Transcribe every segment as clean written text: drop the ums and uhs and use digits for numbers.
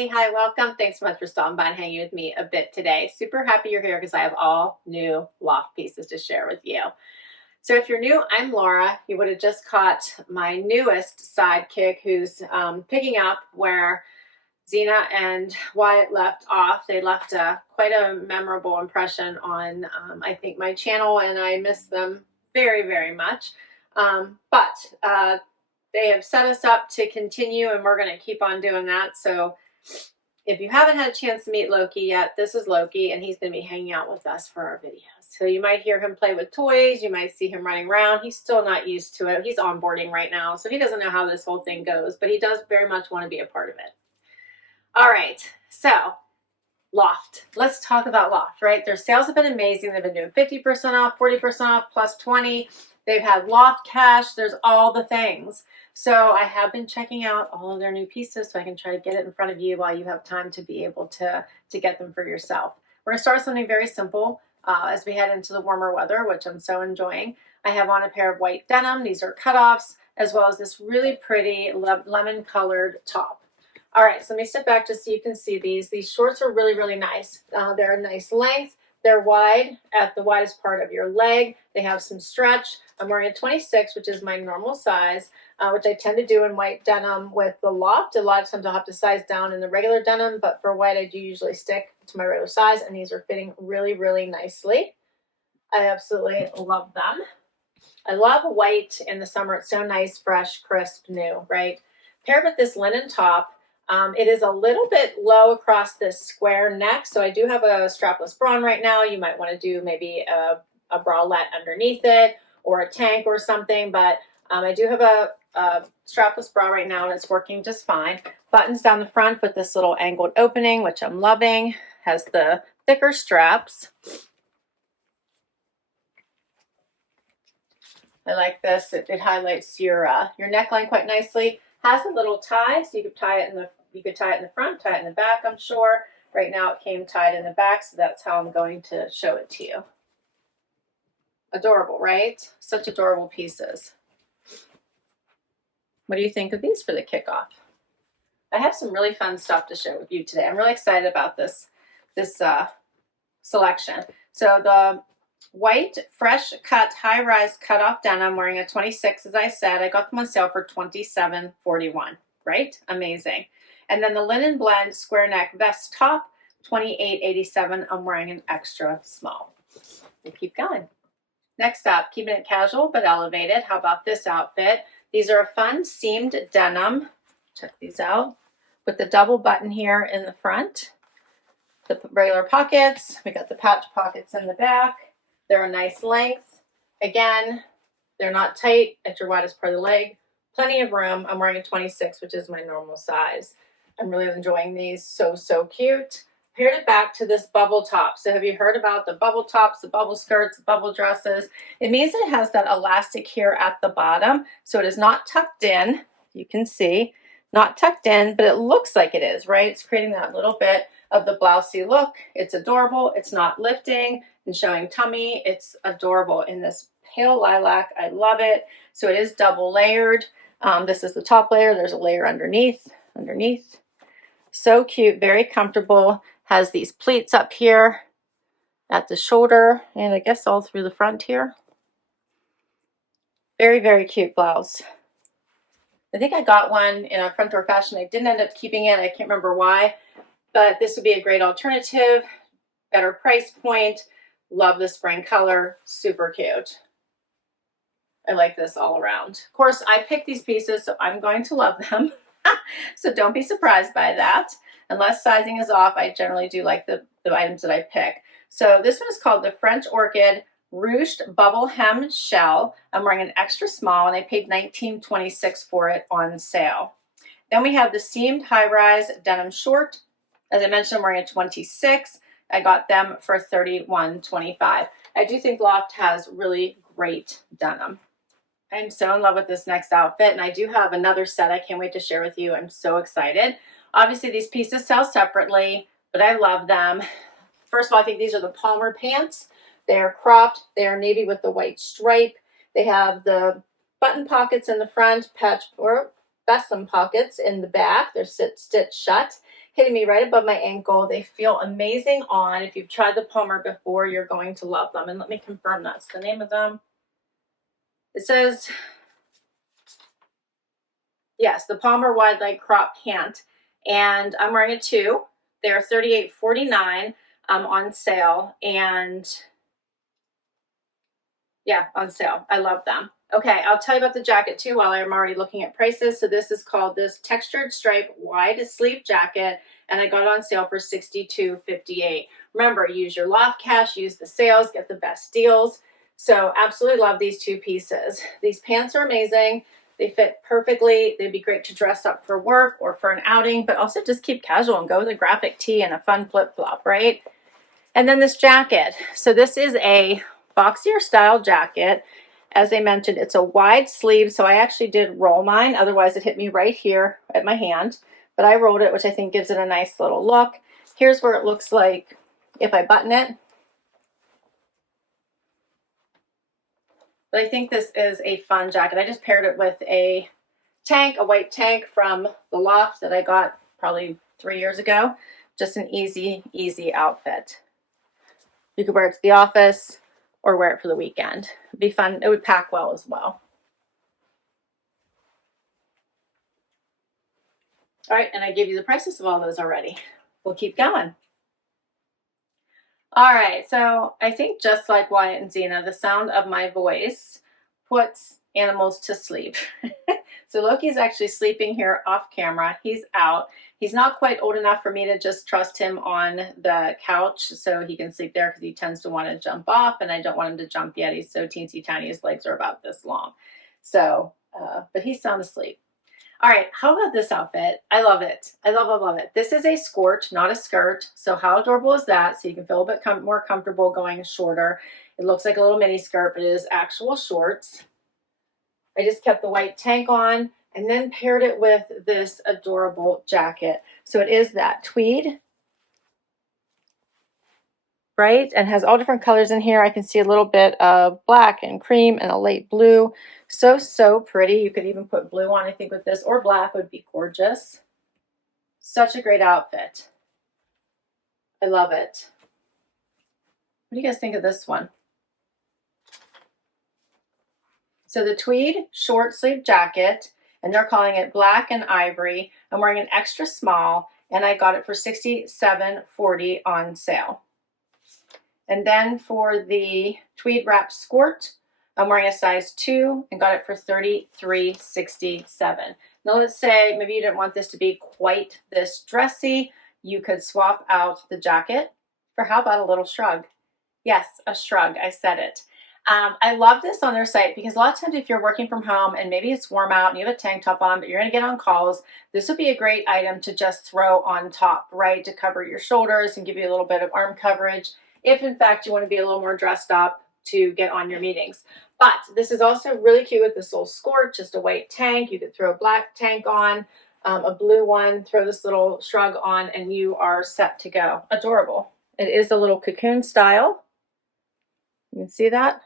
everybody. Hi, welcome. Thanks so much for stopping by and hanging with me a bit today. Super happy you're here because I have all new loft pieces to share with you. So if you're new, I'm Laura. You would have just caught my newest sidekick who's picking up where Zena and Wyatt left off. They left quite a memorable impression on, I think, my channel, and I miss them very, very much. But they have set us up to continue, and we're going to keep on doing that. So if you haven't had a chance to meet Loki yet, this is Loki, and he's going to be hanging out with us for our videos. So you might hear him play with toys. You might see him running around. He's still not used to it. He's onboarding right now, so he doesn't know how this whole thing goes, but he does very much want to be a part of it. All right, so Loft. Let's talk about Loft, right? Their sales have been amazing. They've been doing 50% off, 40% off, plus 20. They've had Loft Cash. There's all the things. So I have been checking out all of their new pieces so I can try to get it in front of you while you have time to be able to get them for yourself. We're going to start with something very simple as we head into the warmer weather, which I'm so enjoying. I have on a pair of white denim. These are cutoffs, as well as this really pretty lemon colored top. All right, so let me step back just so you can see these. These shorts are really, really nice. They're a nice length. They're wide at the widest part of your leg. They have some stretch. I'm wearing a 26, which is my normal size, which I tend to do in white denim with the Loft. A lot of times I'll have to size down in the regular denim, but for white I do usually stick to my regular size, and these are fitting really, really nicely. I absolutely love them. I love white in the summer. It's so nice, fresh, crisp, new, right? Paired with this linen top. It is a little bit low across this square neck, so I do have a strapless bra on right now. You might want to do maybe a bralette underneath it or a tank or something, but I do have a strapless bra right now, and it's working just fine. Buttons down the front with this little angled opening, which I'm loving. Has the thicker straps. I like this. It highlights your neckline quite nicely. Has a little tie, so you could tie it in the front, tie it in the back, I'm sure. Right now it came tied in the back, so that's how I'm going to show it to you. Adorable, right? Such adorable pieces. What do you think of these for the kickoff? I have some really fun stuff to share with you today. I'm really excited about this selection. So the white, fresh cut, high-rise cut-off denim, wearing a 26, as I said. I got them on sale for $27.41, right? Amazing. And then the linen blend square neck vest top, $28.87. I'm wearing an extra small. We'll keep going. Next up, keeping it casual but elevated. How about this outfit? These are a fun seamed denim. Check these out. With the double button here in the front. The regular pockets. We got the patch pockets in the back. They're a nice length. Again, they're not tight at your widest part of the leg. Plenty of room. I'm wearing a 26, which is my normal size. I'm really enjoying these. So, so cute. Paired it back to this bubble top. So have you heard about the bubble tops, the bubble skirts, the bubble dresses? It means it has that elastic here at the bottom. So it is not tucked in. You can see, not tucked in, but it looks like it is, right? It's creating that little bit of the blousey look. It's adorable. It's not lifting and showing tummy. It's adorable in this pale lilac. I love it. So it is double layered. This is the top layer. There's a layer underneath. So cute, very comfortable. Has these pleats up here at the shoulder and I guess all through the front here. Very, very cute blouse. I think I got one in a front door fashion. I didn't end up keeping it. I can't remember why, but this would be a great alternative. Better price point. Love the spring color. Super cute. I like this all around. Of course, I picked these pieces, so I'm going to love them. So don't be surprised by that. Unless sizing is off, I generally do like the items that I pick. So this one is called the French Orchid Ruched Bubble Hem Shell. I'm wearing an extra small, and I paid $19.26 for it on sale. Then we have the seamed high-rise denim short. As I mentioned, I'm wearing a 26. I got them for $31.25. I do think Loft has really great denim. I'm so in love with this next outfit, and I do have another set I can't wait to share with you. I'm so excited. Obviously, these pieces sell separately, but I love them. First of all, I think these are the Palmer pants. They are cropped. They are navy with the white stripe. They have the button pockets in the front, patch or besom pockets in the back. They're stitched shut. hitting me right above my ankle. They feel amazing on. If you've tried the Palmer before, you're going to love them. And let me confirm that's the name of them. It says, yes, the Palmer wide leg crop pant. And I'm wearing a 2. They're $38.49 on sale. And yeah, on sale. I love them. Okay, I'll tell you about the jacket too while I'm already looking at prices. So this is called this textured stripe wide sleeve jacket, and I got it on sale for $62.58. Remember, use your Loft Cash, use the sales, get the best deals. So absolutely love these 2 pieces. These pants are amazing. They fit perfectly. They'd be great to dress up for work or for an outing, but also just keep casual and go with a graphic tee and a fun flip-flop, right? And then this jacket. So this is a boxier style jacket. As I mentioned, it's a wide sleeve, so I actually did roll mine. Otherwise, it hit me right here at my hand. But I rolled it, which I think gives it a nice little look. Here's where it looks like if I button it. But I think this is a fun jacket. I just paired it with a tank, a white tank from the Loft that I got probably 3 years ago. Just an easy, easy outfit. You could wear it to the office or wear it for the weekend. It'd be fun. It would pack well as well. All right, and I gave you the prices of all those already. We'll keep going. All right, so I think just like Wyatt and Xena, the sound of my voice puts animals to sleep. So Loki's actually sleeping here off camera. He's out. He's not quite old enough for me to just trust him on the couch so he can sleep there because he tends to want to jump off, and I don't want him to jump yet. He's so teensy tiny. His legs are about this long. So, but he's sound asleep. All right, how about this outfit? I love it. I love it. This is a skirt, not a skirt. So how adorable is that? So you can feel a bit more comfortable going shorter. It looks like a little mini skirt, but it is actual shorts. I just kept the white tank on and then paired it with this adorable jacket. So it is that tweed, right? And has all different colors in here. I can see a little bit of black and cream and a light blue. So pretty. You could even put blue on, I think, with this, or black would be gorgeous. Such a great outfit. I love it. What do you guys think of this one? So the tweed short sleeve jacket, and they're calling it black and ivory. I'm wearing an extra small, and I got it for $67.40 on sale. And then for the tweed wrap skirt, I'm wearing a size 2 and got it for $33.67. Now let's say maybe you didn't want this to be quite this dressy. You could swap out the jacket for how about a little shrug? Yes, a shrug. I said it. I love this on their site because a lot of times if you're working from home and maybe it's warm out and you have a tank top on, but you're going to get on calls, this would be a great item to just throw on top, right? To cover your shoulders and give you a little bit of arm coverage if in fact you want to be a little more dressed up to get on your meetings. But this is also really cute with this little skirt, just a white tank. You could throw a black tank on, a blue one, throw this little shrug on, and you are set to go. Adorable. It is a little cocoon style. You can see that?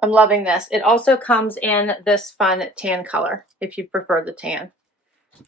I'm loving this. It also comes in this fun tan color if you prefer the tan.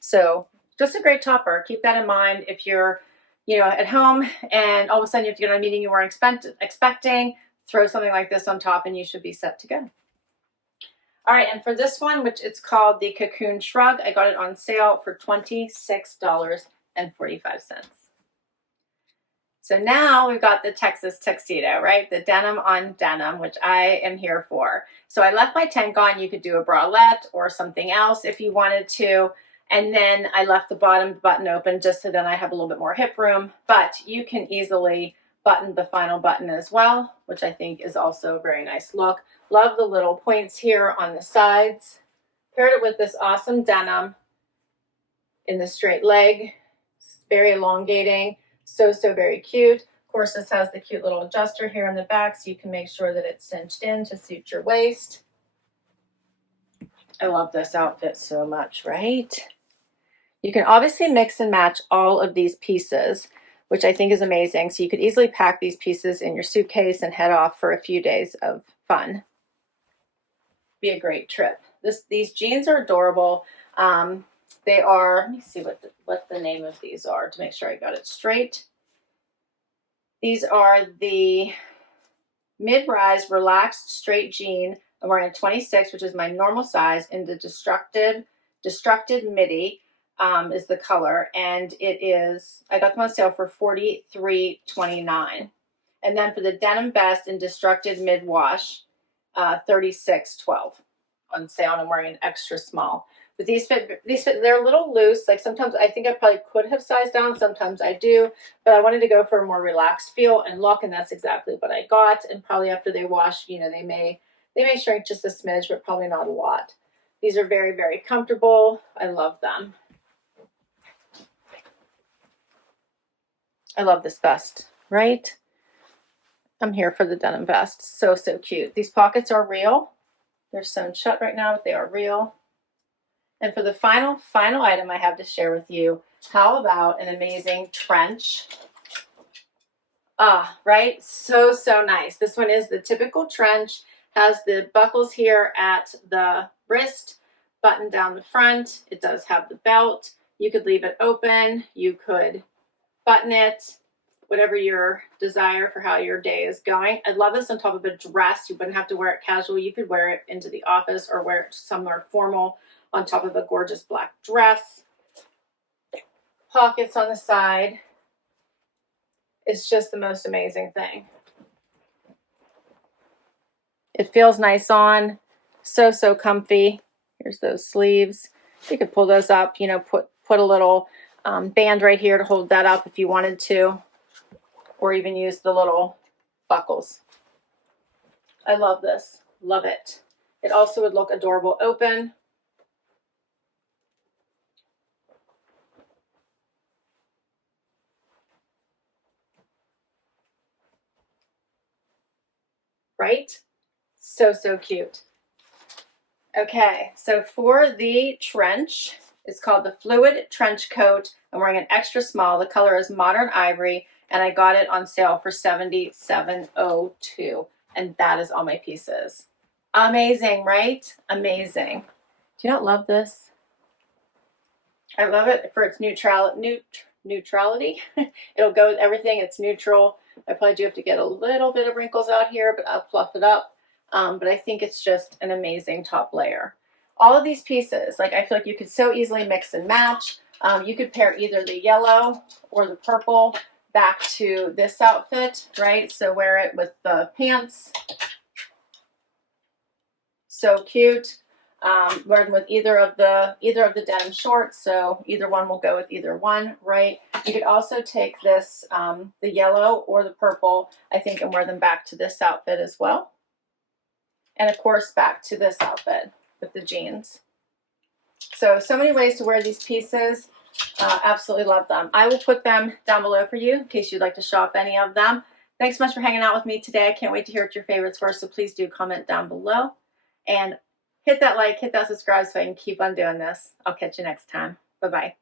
So just a great topper. Keep that in mind if you're, at home and all of a sudden you have to get on a meeting you weren't expecting. Throw something like this on top and you should be set to go. All right, and for this one, which it's called the Cocoon Shrug, I got it on sale for $26.45. So now we've got the Texas tuxedo, right? The denim on denim, which I am here for. So I left my tank on. You could do a bralette or something else if you wanted to. And then I left the bottom button open just so then I have a little bit more hip room. But you can easily button the final button as well, which I think is also a very nice look. Love the little points here on the sides. Paired it with this awesome denim in the straight leg. It's very elongating. So very cute. Of course, this has the cute little adjuster here in the back so you can make sure that it's cinched in to suit your waist. I love this outfit so much, right? You can obviously mix and match all of these pieces, which I think is amazing. So you could easily pack these pieces in your suitcase and head off for a few days of fun. Be a great trip. These jeans are adorable. They are, let me see what the name of these are to make sure I got it straight. These are the mid-rise relaxed straight jean. I'm wearing a 26, which is my normal size, in the destructed midi is the color, and it is, I got them on sale for $43.29. And then for the denim vest in destructed mid wash, $36.12 on sale, and I'm wearing an extra small. But these fit, they're a little loose. Like sometimes I think I probably could have sized down, sometimes I do, but I wanted to go for a more relaxed feel and look, and that's exactly what I got. And probably after they wash, you know, they may shrink just a smidge, but probably not a lot. These are very, very comfortable. I love them. I love this vest, right? I'm here for the denim vest. So, so cute. These pockets are real. They're sewn shut right now, but they are real. And for the final item I have to share with you, how about an amazing trench? Right? So, so nice. This one is the typical trench, has the buckles here at the wrist, button down the front. It does have the belt. You could leave it open. You could button it, whatever your desire for how your day is going. I love this on top of a dress. You wouldn't have to wear it casual. You could wear it into the office or wear it somewhere formal on top of a gorgeous black dress. Pockets on the side. It's just the most amazing thing. It feels nice on, so, so comfy. Here's those sleeves. You could pull those up, you know, put a little band right here to hold that up if you wanted to, or even use the little buckles. I love this, love it. It also would look adorable open. Right? So, so cute. Okay, so for the trench, it's called the Fluid Trench Coat. I'm wearing an extra small. The color is Modern Ivory, and I got it on sale for $77.02. And that is all my pieces. Amazing, right? Amazing. Do you not love this? I love it for its neutrality. It'll go with everything. It's neutral. I probably do have to get a little bit of wrinkles out here, but I'll fluff it up. But I think it's just an amazing top layer. All of these pieces, like I feel like you could so easily mix and match. You could pair either the yellow or the purple back to this outfit, right? So wear it with the pants. So cute. Wear them with either of the denim shorts, so either one will go with either one, right? You could also take this, the yellow or the purple, I think, and wear them back to this outfit as well. And of course, back to this outfit with the jeans. So many ways to wear these pieces. Absolutely love them. I will put them down below for you in case you'd like to shop any of them. Thanks so much for hanging out with me today. I can't wait to hear what your favorites were, so please do comment down below. And hit that like, hit that subscribe so I can keep on doing this. I'll catch you next time. Bye-bye.